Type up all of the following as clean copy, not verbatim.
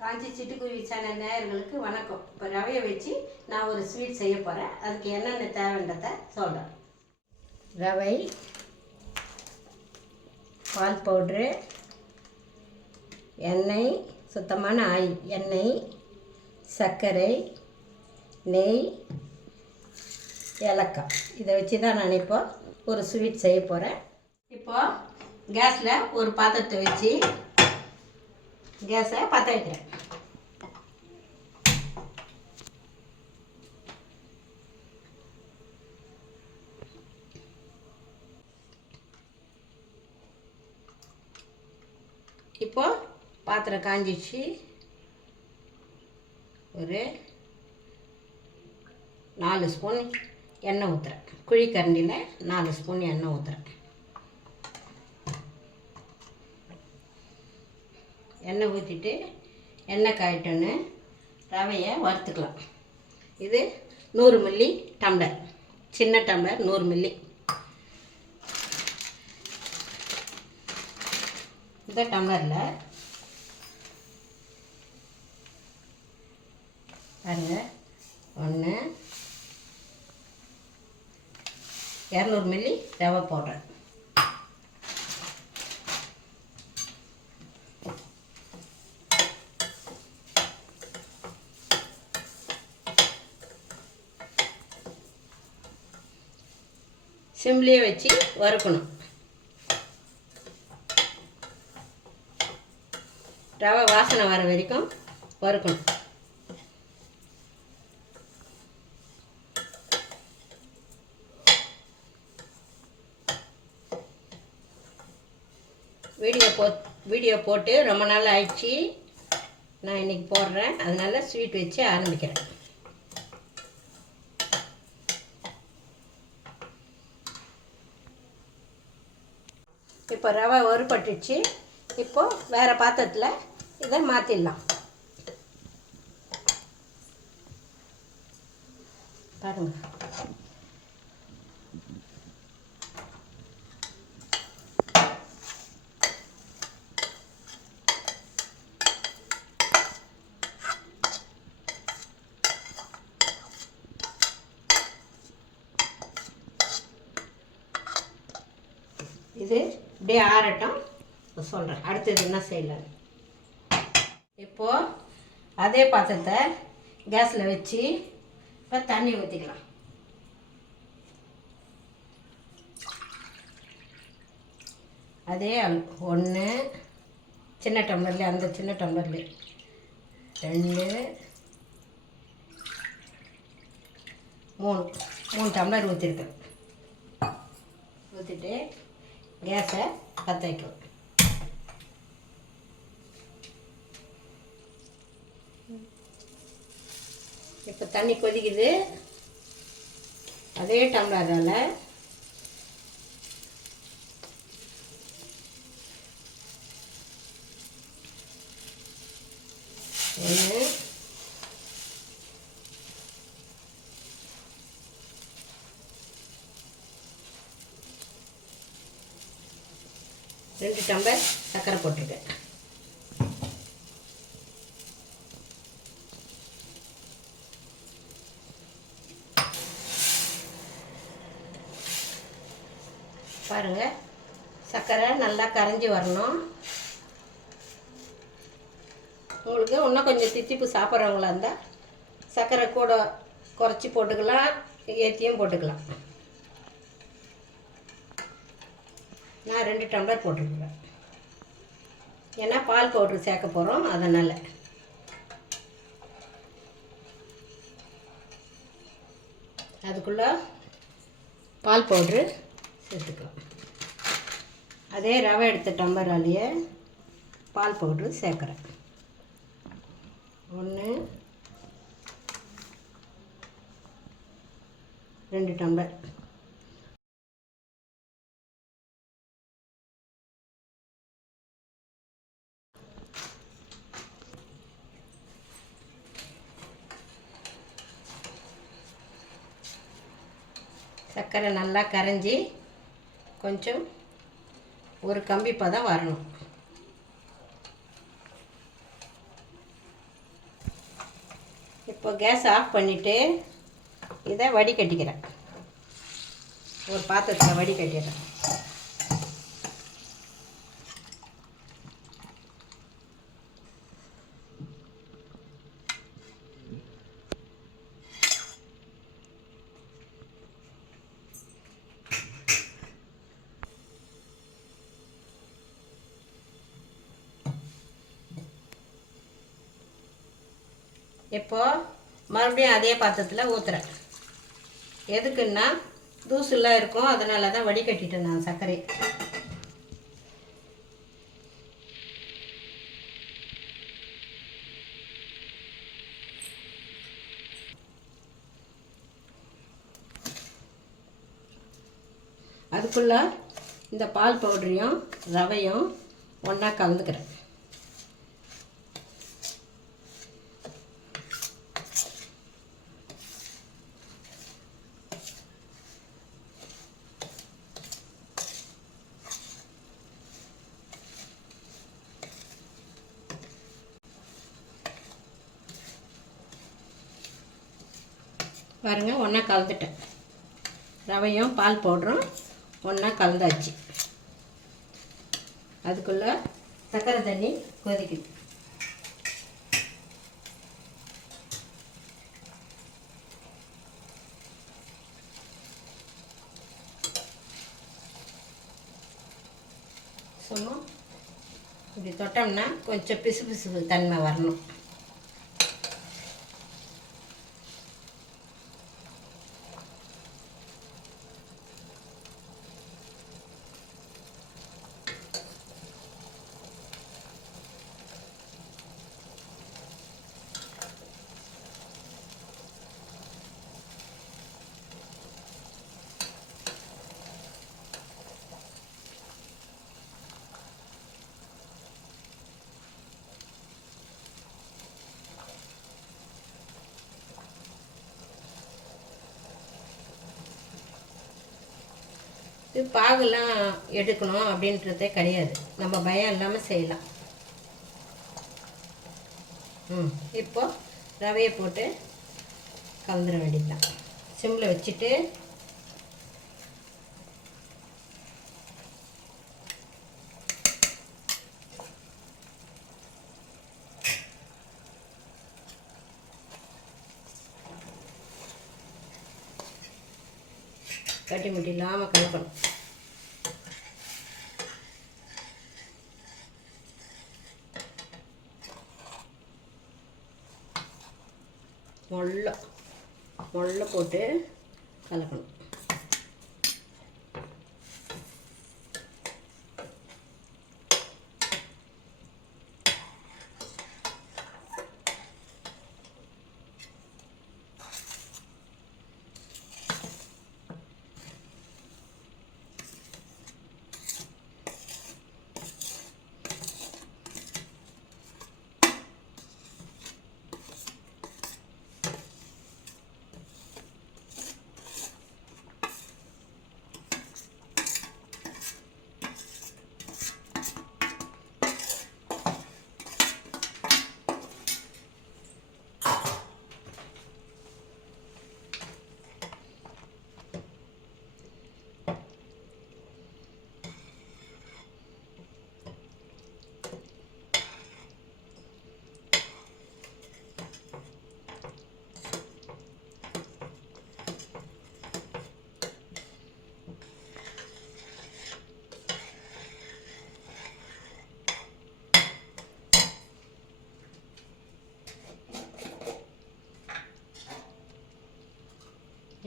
காஞ்சி சிட்டுக்குருவி சேனல் நேயர்களுக்கு வணக்கம். இப்போ ரவையை வச்சு நான் ஒரு ஸ்வீட் செய்ய போகிறேன். அதுக்கு என்னென்ன தேவைன்றதை சொல்கிறேன். ரவை, பால் பவுட்ரு, எண்ணெய், சுத்தமான ஆயில், எண்ணெய், சர்க்கரை, நெய், ஏலக்காய். இதை வச்சு தான் நான் இப்போ ஒரு ஸ்வீட் செய்ய போகிறேன். இப்போது கேஸில் ஒரு பாத்திரத்தை வச்சு கேஸை பற்ற வைக்கிறேன். இப்போ பாத்திரம் காஞ்சிச்சு. ஒரு 4 ஸ்பூன் எண்ணெய் ஊற்றுறேன். குழிக்கரண்டியில் 4 ஸ்பூன் எண்ணெய் ஊற்றுறேன். எண்ணெய் ஊற்றிட்டு எண்ணெய் காயிட்டோன்னு ரவையை வறுத்துக்கலாம். இது 100 மில்லி டம்ளர், சின்ன டம்ளர் 100 மில்லி. இந்த டம்ளரில் பாருங்க, 1 200 மில்லி ரவை போடுறேன். சிம்லேயே வச்சு வறுக்கணும். ரவை வாசனை வர வரைக்கும் வறுக்கணும். வீடியோ போட்டு ரொம்ப நாள் ஆயிடுச்சு. நான் இன்றைக்கி போடுறேன், அதனால் ஸ்வீட் வச்சு ஆரம்பிக்கிறேன். இப்போ ரவை வறுபட்டுச்சு. இப்போது வேறு பாத்திரத்தில் இதை மாற்றிடலாம். பாருங்க, இது இப்படியே ஆறட்டும். சொல்கிறேன் அடுத்தது என்ன செய்யலாம். இப்போது அதே பாத்திரத்தை கேஸில் வச்சு இப்போ தண்ணி ஊற்றிக்கலாம். அதே 1 சின்ன டம்ளர்லேயே, அந்த சின்ன டம்ளர்லேயே 2 3 டம்ளர் ஊற்றிருக்கேன். ஊற்றிட்டு கேஸை பற்ற வைக்கலாம். இப்போ தண்ணி கொதிக்குது. அதே டம்ளரால் 1 2 டம்ளர் சர்க்கரை போட்டிருக்கேன். பாருங்கள், சர்க்கரை நல்லா கரைஞ்சி வரணும். உங்களுக்கு இன்னும் கொஞ்சம் தித்திப்பு சாப்பிட்றவங்களா இருந்தால் சர்க்கரை கூட குறைச்சி போட்டுக்கலாம், ஏற்றியும் போட்டுக்கலாம். நான் 2 டம்ளர் போட்டிருக்கிறேன். ஏன்னா பால் பவுட்ரு சேர்க்க போகிறோம், அதனால். அதுக்குள்ளே பால் பவுட்ரு சேர்த்துக்கலாம். அதே ரவை எடுத்த டம்ளராலேயே பால் பவுட்ரு சேர்க்குறேன். 1 2 டம்ளர். சர்க்கரை நல்லா கரைஞ்சி கொஞ்சம் ஒரு கம்பி பதம் வரணும். இப்போ கேஸ் ஆஃப் பண்ணிவிட்டு இதை வடிகட்டிக்கிறேன். ஒரு பாத்திரத்தில் வடிகட்டிடுறேன். இப்போது மறுபடியும் அதே பாத்திரத்தில் ஊற்றுறேன். எதுக்குன்னா தூசுலாம் இருக்கும், அதனால தான் வடிகட்டிட்டேன் நான் சர்க்கரை. அதுக்குள்ளே இந்த பால் பவுடரையும் ரவையும் ஒன்றா கலந்துக்கிறேன். பாருங்கள், ஒன்றா கலந்துட்டேன். ரவையும் பால் பவுடரும் ஒன்றா கலந்தாச்சு. அதுக்குள்ளே சர்க்கரை தண்ணி கொதிக்குது. சும்மா இப்படி தொட்டோம்னா கொஞ்சம் பிசு பிசு தன்மை வரணும். இது பாகுலாம் எடுக்கணும் அப்படின்றதே கிடையாது, நம்ம பயம் இல்லாமல் செய்யலாம். இப்போ ரவையை போட்டு கலந்துட வேண்டியதுதான். சிம்மில் வச்சுட்டு கட்டி முட்டி இல்லாமல் கலக்கணும். மொள்ள போட்டு கலக்கணும்.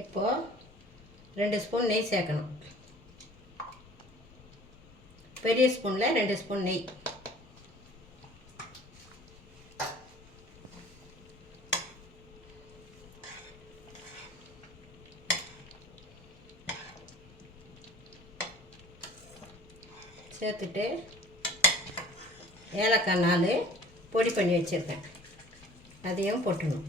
இப்போது 2 ஸ்பூன் நெய் சேர்க்கணும். பெரிய ஸ்பூனில் 2 ஸ்பூன் நெய். சேர்த்துட்டு ஏலக்காய் 4 பொடி பண்ணி வச்சுருக்கேன், அதையும் போட்டுடணும்.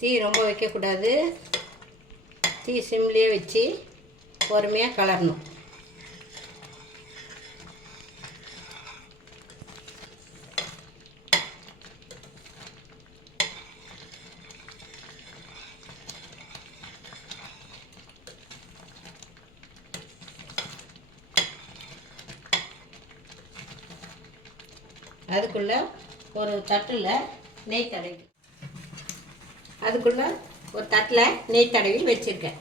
தீ ரொம்ப வைக்கக்கூடாது. தீ சிம்லேயே வச்சு பொறுமையாக கலரணும். அதுக்குள்ளே ஒரு தட்டில் நெய் தடவி வச்சுருக்கேன்.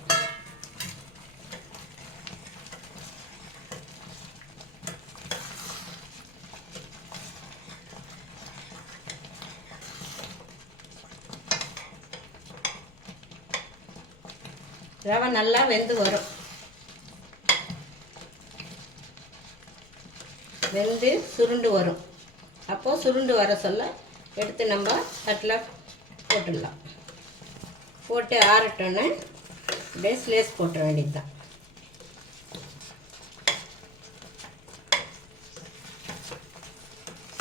ரவை நல்லா வெந்து வரும். வெந்து சுருண்டு வரும். அப்போது சுருண்டு வர சொல்ல எடுத்து நம்ம தட்டில் போட்டுடலாம். போட்டு ஆறட்டோன்னே அப்படியே ஸ்லேஸ் போட்டுற வேண்டியது தான்.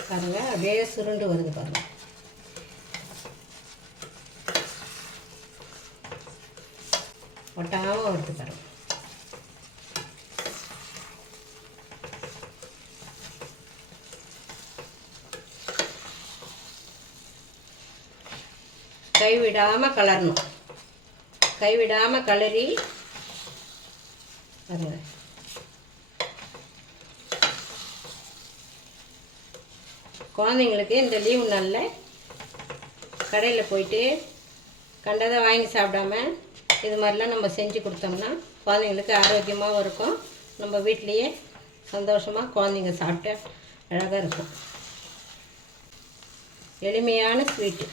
பாருங்கள், அப்படியே சுருண்டு வருது பாருங்கள். ஒட்டாமல் வருது பாருங்கள். கைவிடாமல் கலரணும். கைவிடாமல் கலரி பாருங்கள். குழந்தைங்களுக்கு இந்த லீவு நாளில் கடையில் போயிட்டு கண்டதை வாங்கி சாப்பிடாம இது மாதிரிலாம் நம்ம செஞ்சு கொடுத்தோம்னா குழந்தைங்களுக்கு ஆரோக்கியமாகவும் இருக்கும். நம்ம வீட்லேயே சந்தோஷமாக குழந்தைங்க சாப்பிட்டு அழகாக இருக்கும். எளிமையான ஸ்வீட்டு.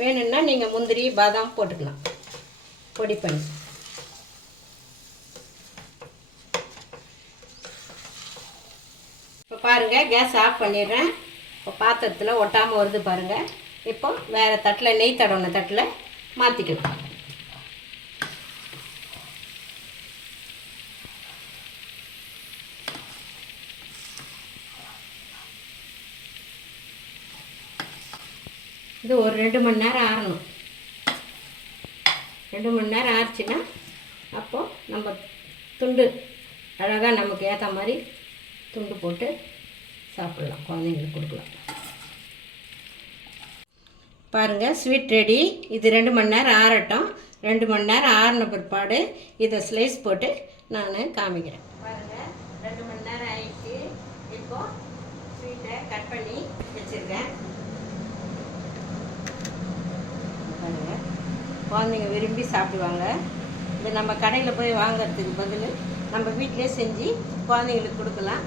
வேணும்னா நீங்கள் முந்திரி பாதாம் போட்டுக்கலாம் பொடி பண்ணி. இப்போ பாருங்கள், கேஸ் ஆஃப் பண்ணிடுறேன். இப்போ பாத்திரத்தில் ஒட்டாமல் வருது பாருங்கள். இப்போ வேறு தட்டில் நெய் தடவின தட்டில் மாற்றிக்கலாம். இது ஒரு 2 மணி நேரம் ஆறணும். 2 மணி நேரம் ஆறுச்சுன்னா அப்போது நம்ம துண்டு அழகாக நமக்கு ஏற்ற மாதிரி துண்டு போட்டு சாப்பிட்லாம், குழந்தைங்களுக்கு கொடுக்கலாம். பாருங்கள், ஸ்வீட் ரெடி. இது 2 மணி நேரம் ஆறட்டும். 2 மணி நேரம் ஆறின பிற்பாடு இதை ஸ்லைஸ் போட்டு நான் காமிக்கிறேன். பாருங்கள், 2 மணி நேரம் ஆகிடுச்சு. இப்போது ஸ்வீட்டை கட் பண்ணி வச்சுருக்கேன். பாருங்கள், குழந்தைங்க விரும்பி சாப்பிடுவாங்க. இது நம்ம கடையில் போய் வாங்கிறதுக்கு பதில் நம்ம வீட்டிலே செஞ்சு குழந்தைங்களுக்கு கொடுக்கலாம்.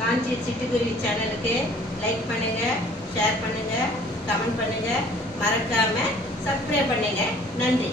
காஞ்சி சிட்டுக்குருவி சேனலுக்கு லைக் பண்ணுங்கள், ஷேர் பண்ணுங்கள், கமெண்ட் பண்ணுங்கள், மறக்காமல் சப்ஸ்கிரைப் பண்ணுங்கள். நன்றி.